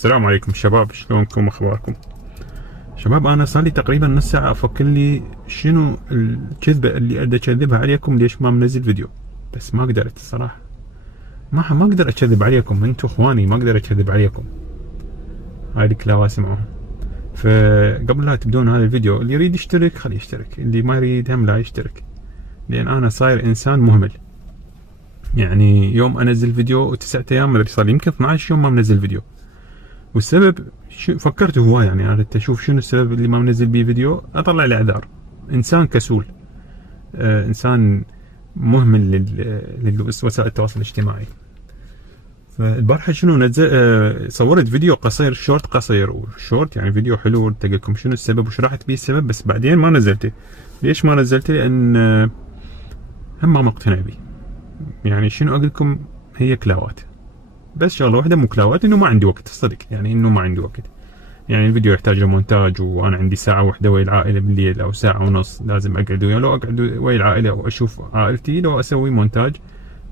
السلام عليكم شباب، شلونكم اخباركم؟ شباب انا صار لي تقريبا نص ساعه افكر لي شنو الكذبه اللي ادي اكذبها عليكم، ليش ما منزل فيديو، بس ما قدرت الصراحه. ما اقدر اكذب عليكم، انتم اخواني، ما اقدر اكذب عليكم. هاي الكلاوه سمعوها. فقبل لا تبدون هذا الفيديو، اللي يريد يشترك خليه يشترك، اللي ما يريد هم لا يشترك، لان انا صاير انسان مهمل. يعني يوم انزل فيديو و9 ايام، ما ادري صار لي يمكن 12 يوم ما منزل فيديو. والسبب فكرت هواي، يعني اردت اشوف شنو السبب اللي ما منزل بيه فيديو، اطلع لي اعذار. انسان كسول، انسان مهمل لوسائل التواصل الاجتماعي. فالبارحه شنو نزل، صورت فيديو قصير، شورت قصير، وشورت يعني فيديو حلو، قلت لكم شنو السبب وشرحت بيه السبب، بس بعدين ما نزلته. ليش ما نزلته؟ لان هم ما مقتنع بيه. يعني شنو اقول لكم، هي كلاوات، بس شغله واحده مو كلاوات، انه ما عندي وقت. صدق يعني انه ما عندي وقت. يعني الفيديو يحتاج له مونتاج، وانا عندي ساعه واحده ويا العائله بالليل او ساعه ونص، لازم اقعد ويا، لو اقعد ويا العائله واشوف عائلتي، لو اسوي مونتاج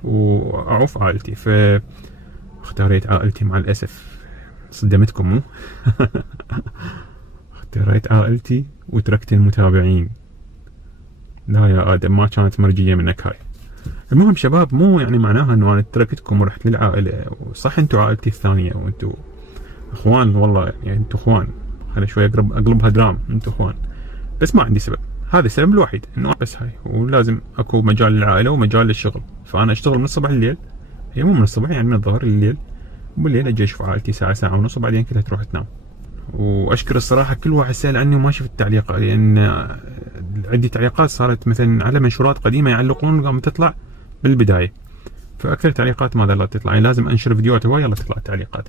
واعوف عائلتي. اختاريت عائلتي مع الاسف، صدمتكم مو؟ اختاريت عائلتي وتركت المتابعين. لا يا ادم، ما كانت مرجيه منك هاي. المهم شباب، مو يعني معناها انه انا تركتكم ورحت للعائله، وصح انتم عائلتي الثانيه وانتم اخوان، والله يعني انتم اخوان، خلي شوي اقلبها درام، انتم اخوان، بس ما عندي سبب. هذا السبب الوحيد، انه بس هاي، ولازم اكو مجال للعائله ومجال للشغل. فانا اشتغل من الصبح لليل، هي مو من الصبح، يعني من الظهر لليل، وبالليل اجي اشوف عائلتي ساعه ساعه ونص، وبعدين كلها تروح تنام. واشكر الصراحه كل واحد سال عني وما شفت التعليقات، لان عندي تعليقات صارت مثلا على منشورات قديمه يعلقون قامت تطلع بالبدايه، فاكثر تعليقات ما ظلت تطلع، يعني لازم انشر فيديوهات هواي يلا تطلع تعليقات.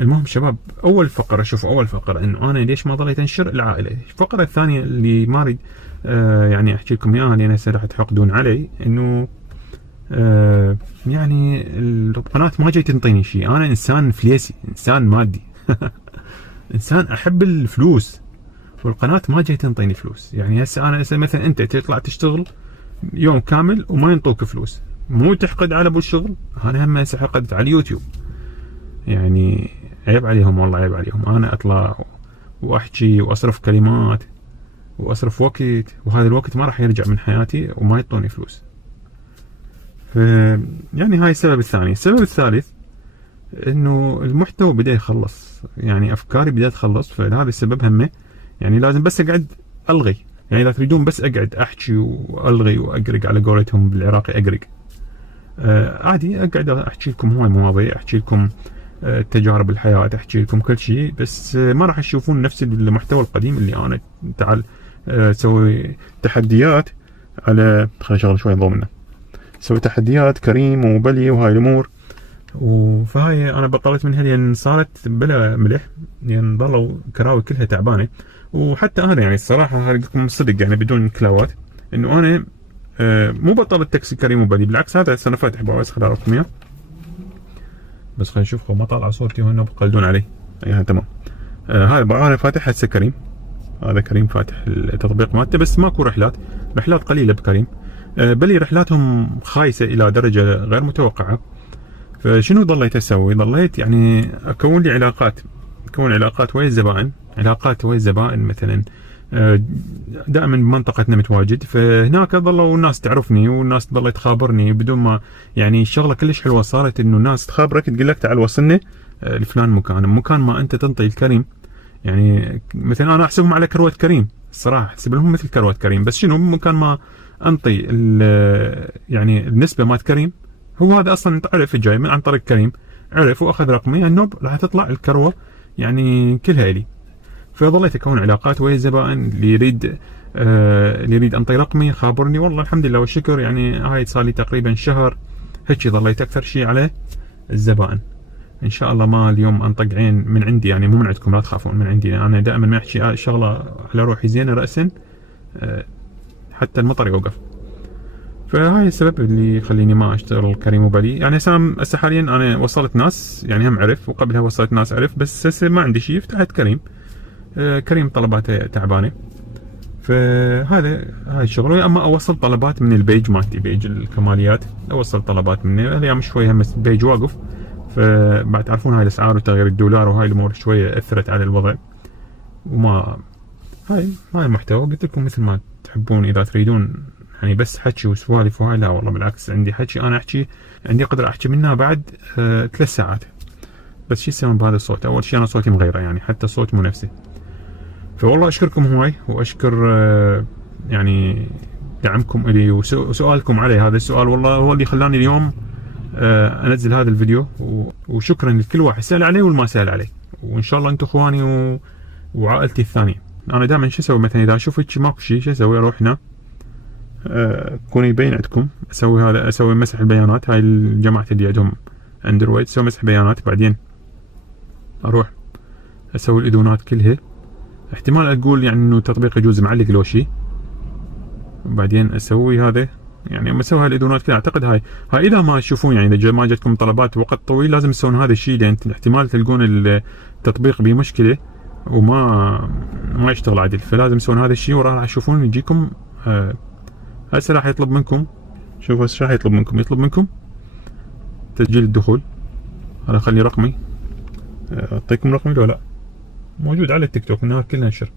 المهم شباب، اول فقره، شوف اول فقره انه انا ليش ما ضليت انشر العائله. الفقره الثانيه اللي ما اريد يعني احكي لكم اياها، لان هسه راح تحقدون علي، انه يعني القناه ما جاي تنطيني شيء. انا انسان فليسي، انسان مادي. انسان احب الفلوس، والقناه ما جاي تنطيني فلوس. يعني هسه انا مثلا انت تطلع تشتغل يوم كامل وما ينطوك فلوس، مو تحقد على ابو الشغل؟ انا هم هسه حقدت على اليوتيوب، يعني عيب عليهم، والله عيب عليهم. انا اطلع واحكي واصرف كلمات واصرف وقت، وهذا الوقت ما راح يرجع من حياتي وما يعطوني فلوس. يعني هاي السبب الثاني. السبب الثالث انه المحتوى بدا يخلص، يعني افكاري بدات تخلص، فهذا السبب همه. يعني لازم بس اقعد الغي، يعني اذا تريدون بس اقعد احكي والغي واقرق، على قولتهم بالعراقي اقرق. عادي اقعد احكي لكم هواي مواضيع، احكي لكم تجارب الحياه، احكي لكم كل شيء، بس ما راح تشوفون نفس المحتوى القديم اللي انا تعال اسوي تحديات على، خلينا نشغل شوي ضوء منه، سوي تحديات كريم وبلي وهاي الامور. فهاي انا بطلت منها لان صارت بلا ملح، لان ضلوا كراوي كلها تعبانه. وحتى انا يعني الصراحه لكم صدق، يعني بدون كلاوات، انه انا مو بطلت تاكسي كريم وبلي، بالعكس هذا هسه انا فاتح بواز، خل اعرفكم اياه، بس خلينا نشوفكم ما طالعه صورتي هنا بقلدون علي. ايها تمام. هذا انا فاتح هسه كريم، هذا كريم فاتح التطبيق مالته، بس ماكو رحلات قليله بكريم. بلي رحلاتهم خايسه الى درجه غير متوقعه. فشنو ضليت اسوي؟ ضليت يعني اكون لي علاقات، ويا الزبائن، مثلا دائما بمنطقتنا متواجد، فهناك ظلوا الناس تعرفني، والناس ظلت تخابرني بدون ما، يعني الشغله كلش حلوه صارت، انه الناس تخابرك تقول لك تعال وصلني لفلان مكان ما انت تنطي الكريم. يعني مثلا انا احسبهم على كروه كريم، الصراحه احسب لهم مثل كروه كريم، بس شنو مكان ما انطي يعني النسبه مالت كريم، هو هذا اصلا عرف جاي من عن طريق كريم، عرف واخذ رقمي، النوب راح تطلع الكروه يعني كلها الي. فظليت اكون علاقات ويا الزبائن، اللي يريد انطي رقمي خابرني، والله الحمد لله والشكر. يعني هاي صار لي تقريبا شهر هيك ظليت اكثر شيء على الزبائن. ان شاء الله ما اليوم انطق عين من عندي، يعني مو من عندكم، لا تخافون، من عندي انا دائما ما احكي شغله على روحي زينه راسا حتى المطر يوقف. فهاي السبب اللي يخليني ما اشتغل كريم وبلي. يعني هسه حاليا انا وصلت ناس، يعني هم عرف، وقبلها وصلت ناس عرف، بس هسه ما عندي شيء، فتحت كريم. كريم طلباته تعبانه، فهذا هاي الشغل. اما اوصل طلبات من البيج مالتي، بيج الكماليات، اوصل طلبات منه. الايام شوي هم البيج واقف، فبعد تعرفون هاي الاسعار وتغيير الدولار وهاي الامور شويه اثرت على الوضع. وما هاي المحتوى قلت لكم مثل ما تحبون. اذا تريدون يعني بس حكي وسوالف وهاي، لا والله بالعكس، عندي حكي انا احكي، عندي قدره احكي منها بعد 3 ساعات. بس شو يسوون بهذا الصوت؟ اول شيء انا صوتي مغيره، يعني حتى الصوت مو نفسي. فوالله اشكركم هواي، واشكر يعني دعمكم الي وسؤالكم علي. هذا السؤال والله هو اللي خلاني اليوم انزل هذا الفيديو، وشكرا لكل واحد سأل علي والما سأل علي. وان شاء الله انتم اخواني وعائلتي الثانيه. انا دائما شو اسوي مثلا اذا اشوف هيك ماكو شيء، شو اسوي؟ اروح هنا كون يبين عندكم، اسوي هذا، اسوي مسح البيانات. هاي الجماعه اللي عندهم اندرويد، اسوي مسح بيانات، بعدين اروح اسوي الاذونات كلها. احتمال اقول يعني انه تطبيق يجوز معلق لو شيء، وبعدين اسوي هذا. يعني اما اسوي هاي الاذونات كلها، اعتقد هاي اذا ما تشوفون يعني اذا ما جاتكم طلبات وقت طويل لازم تسوون هذا الشيء، لان احتمال تلقون التطبيق به مشكله وما يشتغل عدل. فلازم تسوون هذا الشيء، وراح تشوفون يجيكم هسه راح يطلب منكم. شوفوا هسه راح يطلب منكم تسجيل الدخول. انا اخلي رقمي، اعطيكم رقمي لو لا موجود على التيك توك، النهار كله نشر.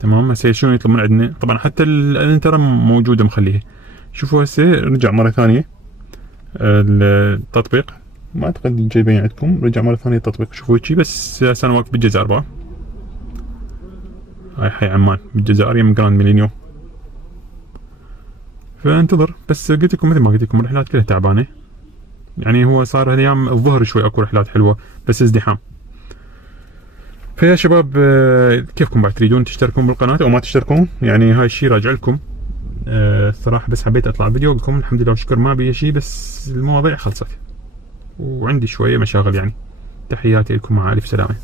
تمام. هسه شنو يطلب من عندنا؟ طبعا حتى الانترا موجوده مخليها. شوفوا هسه رجع مره ثانيه التطبيق، ما اعتقد جاي يبين عندكم. رجع مره ثانيه التطبيق، شوفوا هيك. بس هسه انا واقف بالجزائر بقى، هاي حي عمان بالجزائر يم جراند ميلينيو. فانتظر. بس قلت لكم مثل ما قلت لكم الرحلات كلها تعبانه. يعني هو صار هالايام الظهر شوي اكو رحلات حلوه بس ازدحام. فيا شباب كيفكم بعد تريدون تشتركون بالقناه او ما تشتركون؟ يعني هاي الشيء راجع لكم. الصراحه بس حبيت اطلع فيديو اقول لكم الحمد لله والشكر ما بي شيء، بس المواضيع خلصت وعندي شويه مشاغل يعني. تحياتي لكم، مع الف سلامه.